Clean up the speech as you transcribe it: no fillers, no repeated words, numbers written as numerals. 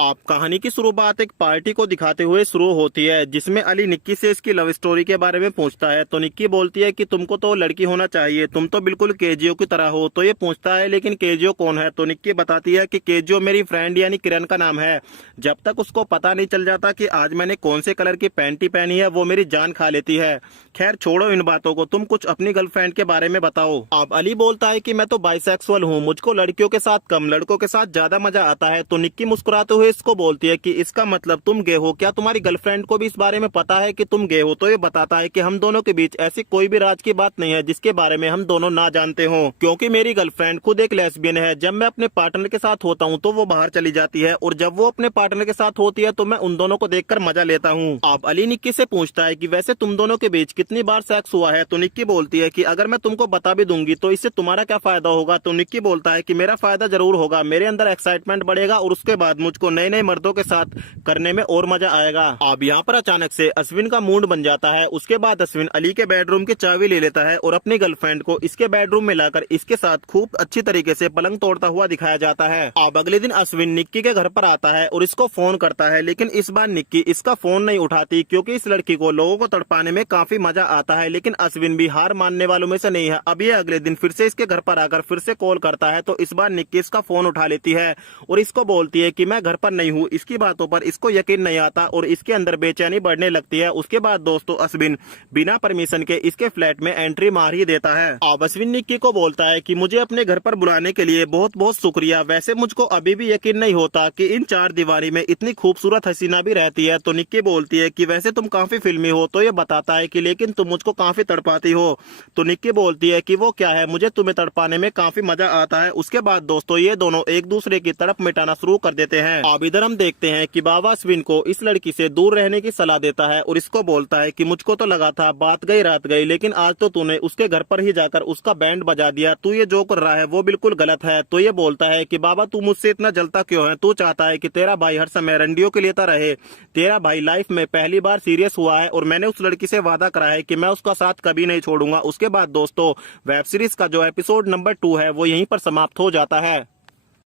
आप कहानी की शुरुआत एक पार्टी को दिखाते हुए शुरू होती है, जिसमें अली निक्की से इसकी लव स्टोरी के बारे में पूछता है। तो निक्की बोलती है कि तुमको तो लड़की होना चाहिए, तुम तो बिल्कुल केजीओ की तरह हो। तो ये पूछता है लेकिन केजीओ कौन है। तो निक्की बताती है कि केजीओ मेरी फ्रेंड यानी किरण का नाम है। जब तक उसको पता नहीं चल जाता कि आज मैंने कौन से कलर की पैंटी पहनी है, वो मेरी जान खा लेती है। खैर छोड़ो इन बातों को, तुम कुछ अपनी गर्लफ्रेंड के बारे में बताओ। अब अली बोलता है कि मैं तो बाइसेक्सुअल हूँ, मुझको लड़कियों के साथ कम लड़कों के साथ ज्यादा मजा आता है। तो निक्की मुस्कुराते हुए इसको बोलती है कि इसका मतलब तुम गे हो। क्या तुम्हारी गर्लफ्रेंड को भी इस बारे में पता है कि तुम गे हो? तो ये बताता है कि हम दोनों के बीच ऐसी कोई भी राज की बात नहीं है जिसके बारे में हम दोनों ना जानते हो, क्योंकि मेरी गर्लफ्रेंड खुद एक लेस्बियन है। जब मैं अपने पार्टनर के साथ होता हूँ तो वो बाहर चली जाती है, और जब वो अपने पार्टनर के साथ होती है तो मैं उन दोनों को देखकर मजा लेता हूँ। अब अली निक्की से पूछता है कि वैसे तुम दोनों के बीच कितनी बार सेक्स हुआ है। तो निक्की बोलती है कि अगर मैं तुमको बता भी दूंगी तो इससे तुम्हारा क्या फायदा होगा। तो निक्की बोलता है कि मेरा फायदा जरूर होगा, मेरे अंदर एक्साइटमेंट बढ़ेगा और उसके बाद मुझको नए नए मर्दों के साथ करने में और मजा आएगा। अब यहाँ पर अचानक से अश्विन का मूड बन जाता है। उसके बाद अश्विन अली के बेडरूम की चाबी ले लेता है और अपनी गर्लफ्रेंड को इसके बेडरूम में लाकर इसके साथ खूब अच्छी तरीके से पलंग तोड़ता हुआ दिखाया जाता है। अब अगले दिन अश्विन निक्की के घर पर आता है और इसको फोन करता है, लेकिन इस बार निक्की इसका फोन नहीं उठाती, क्योंकि इस लड़की को लोगों को तड़पाने में काफी मजा आता है। लेकिन अश्विन भी हार मानने वालों में से नहीं है। अब ये अगले दिन फिर से इसके घर पर आकर फिर से कॉल करता है, तो इस बार निक्की इसका फोन उठा लेती है और इसको बोलती है कि मैं घर पर नहीं हूँ। इसकी बातों पर इसको यकीन नहीं आता और इसके अंदर बेचैनी बढ़ने लगती है। उसके बाद दोस्तों अश्विन बिना परमिशन के इसके फ्लैट में एंट्री मार ही देता है। अब अश्विन निक्की को बोलता है कि मुझे अपने घर पर बुलाने के लिए बहुत बहुत शुक्रिया। वैसे मुझको अभी भी यकीन नहीं होता कि इन चार दीवारी में इतनी खूबसूरत हसीना भी रहती है। तो निक्की बोलती है कि वैसे तुम काफी फिल्मी हो। तो ये बताता है कि लेकिन तुम मुझको काफी तड़पाती हो। तो निक्की बोलती है कि वो क्या है, मुझे तुम्हें तड़पाने में काफी मजा आता है। उसके बाद दोस्तों ये दोनों एक दूसरे की तरफ मिटाना शुरू कर देते हैं। अब इधर हम देखते हैं कि बाबा अश्विन को इस लड़की से दूर रहने की सलाह देता है और इसको बोलता है कि मुझको तो लगा था बात गई रात गई, लेकिन आज तो तूने उसके घर पर ही जाकर उसका बैंड बजा दिया। तू ये जो कर रहा है वो बिल्कुल गलत है। तो ये बोलता है कि बाबा तू मुझसे इतना जलता क्यों है? तू चाहता है कि तेरा भाई हर समय रंडियों के लेता रहे। तेरा भाई लाइफ में पहली बार सीरियस हुआ है और मैंने उस लड़की से वादा करा है कि मैं उसका साथ कभी नहीं छोड़ूंगा। उसके बाद दोस्तों वेब सीरीज का जो एपिसोड नंबर 2 है वो यहीं पर समाप्त हो जाता है।